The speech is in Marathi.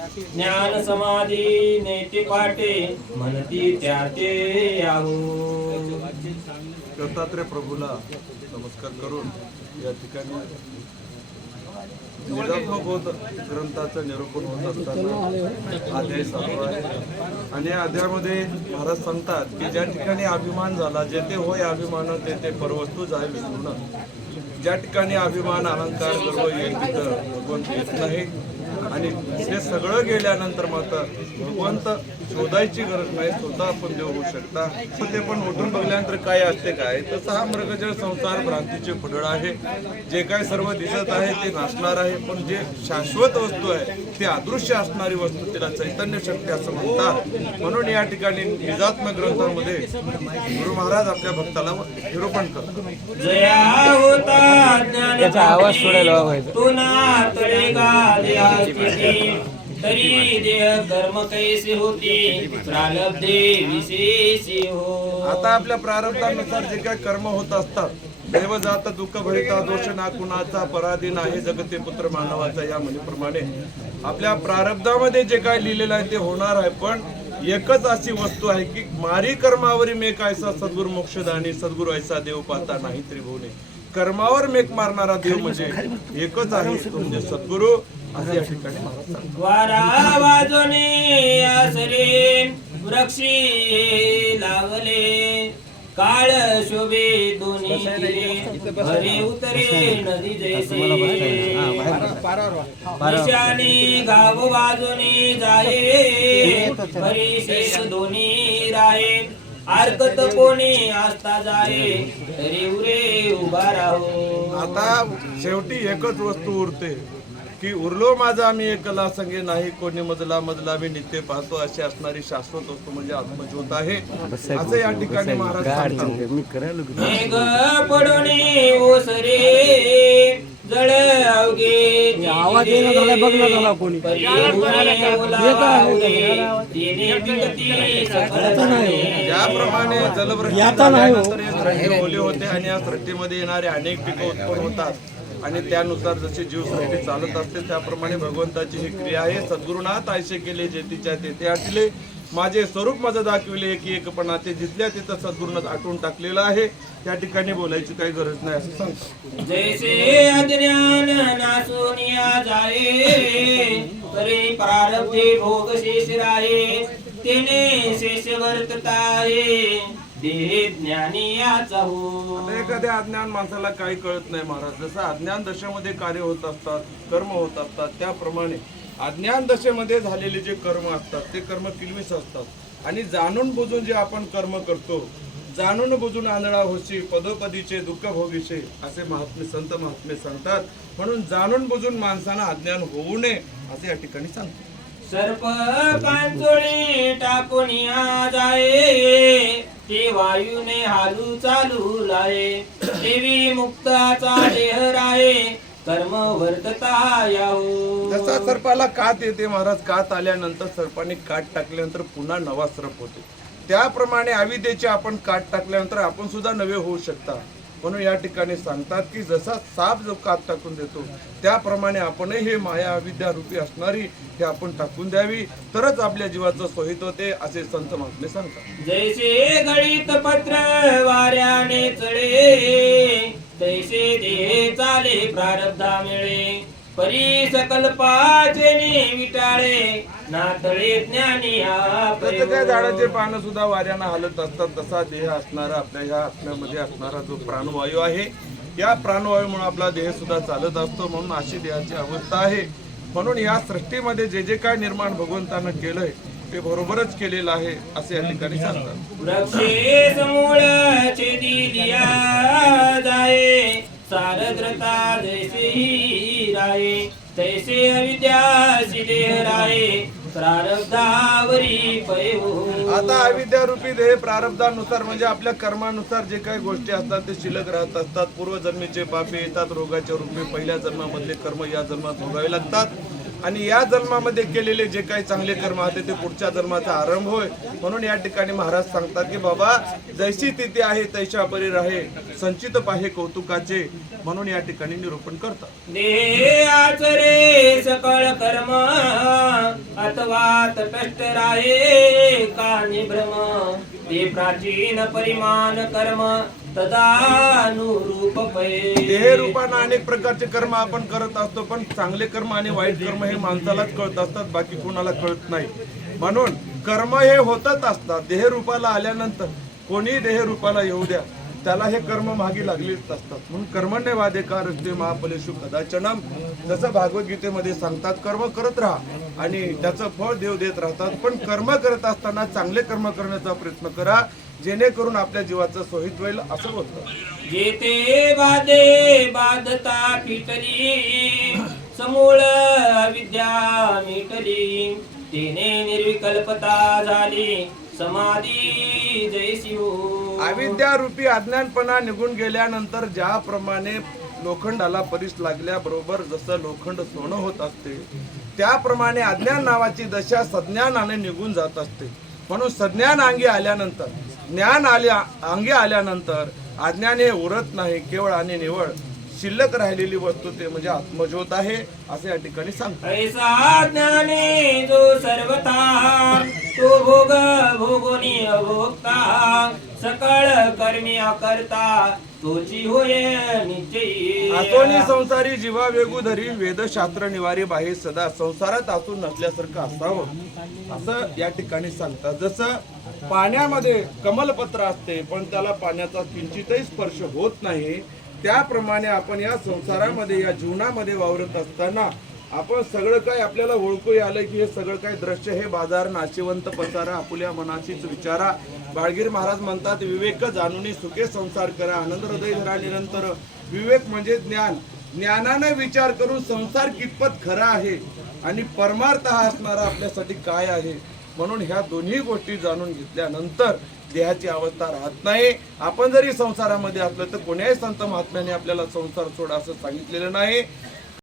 ज्ञान समाधी नेते पाटे म्हणती त्याचे दत्तात्रय प्रभूला नमस्कार करून या ठिकाणी निरात्मबोध ग्रंथाचं निरूपण होत असताना अध्याय चालू आहे. आणि या अध्यायामध्ये महाराज सांगतात की ज्या ठिकाणी अभिमान झाला जेथे होय अभिमान तेथे परवस्तू जाय विसरून ज्या ठिकाणी अभिमान अहंकार गर्व येईल तिथं भगवंत येत नाही. आणि हे सगळं गेल्यानंतर मात्र भगवंत शोधायची गरज नाही स्वतः आपण देव होऊ शकता. ते पण उठून बघल्यानंतर काय असते काय? तसं हा मृगजळ संसार भ्रांतीचे फुडळ आहे. जे काय सर्व दिसत आहे ते नाचणार आहे पण जे शाश्वत वस्तू आहे ती अदृश्य असणारी वस्तू तिला चैतन्य शक्ती असं म्हणतात. म्हणून या ठिकाणी निजात्मक ग्रंथामध्ये गुरु महाराज आपल्या भक्ताला निरूपण करतात. ज्ञान आवाज सोडायला तू ना तळेगा देहाची तरी देह कर्म कैसे होते? प्रारब्धे विशेषी हो. आता आपल्या प्रारब्धानुसार जे काही कर्म होत असतात देव जात दुःख भरिता दोष ना कुणाचा पराधीन आहे जगते पुत्र मानवाचा या म्हणीप्रमाणे. आपल्या प्रारब्धामध्ये जे काय लिहिलेलं आहे ते होणार आहे पण एकच अशी वस्तू आहे की मारी कर्मावरी मेक ऐसा सद्गुरु मोक्षदानी सद्गुरु ऐसा देव पाहता नाही त्रिभुवने. कर्मावर मेक मारणारा देव म्हणजे एकच आहे तो म्हणजे सद्गुरु असं या ठिकाणी. वारा आसरे वृक्षी लावले. काळ शोभे दोन्ही तीरे हरे उतरे नदी जैसे. गाव वाजवणे जाये. हरी शेष दोन्ही राहे हरकत कोणी आता जाये तरी उरे उभा राहू. आता शेवटी एकच वस्तू उरते. की उरलो माझा मी एकला संगे नाही कोणी मजला मजला मी नित्य पाहतो अशी असणारी शाश्वत वस्तू म्हणजे आत्मज्योत आहे. असं या ठिकाणी आवाज ज्याप्रमाणे जलवृष्टी झाल्यानंतर हे. ओले होते आणि या सृष्टीमध्ये येणारे अनेक पिकं उत्पन्न होतात. आणि त्यानुसार जसे जीवसृष्टी चालत असते त्याप्रमाणे भगवंताची ही क्रिया आहे. सद्गुरुनाथ आयशे केले जेतीच्या तेथे आटले. माझे स्वरूप माझं दाखविले की एकपणा ते जिथल्या तिथं सद्गुरुनाथ आटून टाकलेलं आहे. त्या ठिकाणी बोलायची काही गरज नाही असं सांगतो. जैसे अज्ञान नासोनिया प्रारब्धे भोग शेष राहे तेने शेष वर्तताये. देहे हो. आता एखाद्या अज्ञान माणसाला काही कळत नाही महाराज. जसं अज्ञान दशेमध्ये कार्य होत असतात कर्म होत असतात त्याप्रमाणे अज्ञान दशेमध्ये झालेले जे कर्म असतात ते कर्म किलविस असतात. आणि जाणून बुजून जे आपण कर्म करतो जाणून बुजून आंधळा होशी पदोपदीचे दुःख भोगीचे असे महात्मे संत महात्मे सांगतात. म्हणून जाणून बुजून माणसानं अज्ञान होऊ नये असे या ठिकाणी सांगतात. सर्प पांचोळी टाकून या जाये ते वायूने हालू चालू लाये. देवी मुक्ताचा देह राहे कर्म वर्तता याहू जसा सर्पाला कात येते महाराज कात आल्यानंतर सर्पाने काट टाकल्यानंतर पुन्हा नवा सर्प होते. त्याप्रमाणे अविद्येचे आपण काट टाकल्यानंतर आपण सुद्धा नवे होऊ शकता. म्हणून या ठिकाणी सांगतात की जसा साप जो कात टाकून देतो त्याप्रमाणे आपणही हे माया अविद्या रूपी असणारी हे आपण टाकून द्यावी. तरच आपल्या जीवाचं सोहित होते असे संत महात्मे सांगतात. जैसे गळीत पत्र वाऱ्याने चढे तैसे दे चाले प्रारब्धा मिळे. परी सकल्पाचे विटाळे नातळे ज्ञानी झाडाचे पानं सुद्धा वाऱ्यानं हालत असतात तसा देह असणारा आपल्या ह्या आत्म्यामध्ये असणारा जो प्राणवायू आहे या प्राणवायूमुळे आपला देह सुद्धा चालत असतो म्हणून अशी देहाची अवस्था आहे. म्हणून या सृष्टीमध्ये जे जे काय निर्माण भगवंतानं केलंय ते बरोबरच केलेलं आहे असे या ठिकाणी सांगतात. तैसे राये प्रारब्धावरी पय. आता अविद्या रूपी देह प्रारब्धानुसार म्हणजे आपल्या कर्मानुसार जे काही गोष्टी असतात ते शिल्लक राहत असतात. पूर्वजन्मीचे पापे येतात रोगाच्या रूपी पहिल्या जन्मामधले कर्म या जन्मात भोगावे लागतात. आणि या जन्मामध्ये केलेले जे काही चांगले कर्म आहेत ते पुढच्या जन्माचा आरंभ होय. म्हणून या ठिकाणी महाराज सांगतात की बाबा जैसी तिथे आहे तैशा परी राहे संचित पाहे कौतुकाचे. म्हणून या ठिकाणी निरूपण करतात. जगात कष्ट राहे का निभ्रम ते प्राचीन परिमाण कर्म तदानुरूप देह रूपानं अनेक प्रकारचे कर्म आपण करत असतो पण चांगले कर्म आणि वाईट कर्म हे माणसालाच कळत असतात बाकी कोणाला कळत नाही. म्हणून कर्म हे होतच असतात देह रूपाला आल्यानंतर कोणी देह रूपाला येऊ द्या. त्याला हे कर्म मागे लागलेच असतात. म्हणून कर्मण्य वादे का रस्ते कदाचनम जसं भागवद्गीतेमध्ये सांगतात कर्म करत राहा आणि त्याचं फळ देव देत राहतात. पण कर्म करत असताना चांगले कर्म करण्याचा प्रयत्न करा जेणेकरून आपल्या जीवाचं सोहित होईल असं होतं जेते वादे बाधता पिटली समूळ विद्या मिटली. तेने निर्विकल्पता झाली समाधी जय शिव अविद्या रूपी अज्ञानपणा निघून गेल्यानंतर ज्याप्रमाणे लोखंडाला परीस लागल्याबरोबर जसं लोखंड सोनं होत असते त्याप्रमाणे अज्ञान नावाची दशा सज्ञानाने निघून जात असते. म्हणून सज्ञान अंगी आल्यानंतर ज्ञान आल्या अंगी आल्यानंतर अज्ञान हे उरत नाही केवळ आणि निवळ शिल्लक राहिलेली वस्तू ते म्हणजे आत्मज्योत आहे असे या ठिकाणी सांगतात. ऐसा ज्ञानी जो सर्वथा तो भोग भोगोनी अभोक्ता. सकळ कर्मी करता तोची होय निश्चयी. आतोनी संसारी जीवा वेगू धरी वेदशास्त्र निवारी बाहेर सदा. संसारात असून नसल्यासारखं असावं. असं या ठिकाणी सांगतात. जसं पाण्यामध्ये कमलपत्र असते पण त्याला पाण्याचा किंचितही स्पर्श होत नाही त्याप्रमाणे आपण या संसारामध्ये या जीवनामध्ये वावरत असताना आपण सगळं काय आपल्याला ओळखू आलं की हे सगळं काय दृश्य हे बाजार नाशिवंत पसारा आपुल्या मनाचीच विचारा. बाळगीर महाराज म्हणतात विवेक जाणून सुखे संसार करा. आनंद हृदय धरा निरंतर. विवेक म्हणजे ज्ञान. ज्ञानाने विचार करून संसार कितपत खरा आहे आणि परमार्थ हा असणारा आपल्यासाठी काय आहे? म्हणून ह्या दोन्ही गोष्टी जाणून घेतल्यानंतर देहाची अवस्था राहत नाही. आपण जरी संसारामध्ये असलो तर कोण्याही संत महात्म्याने आपल्याला संसार सोडा असं सांगितलेलं नाही.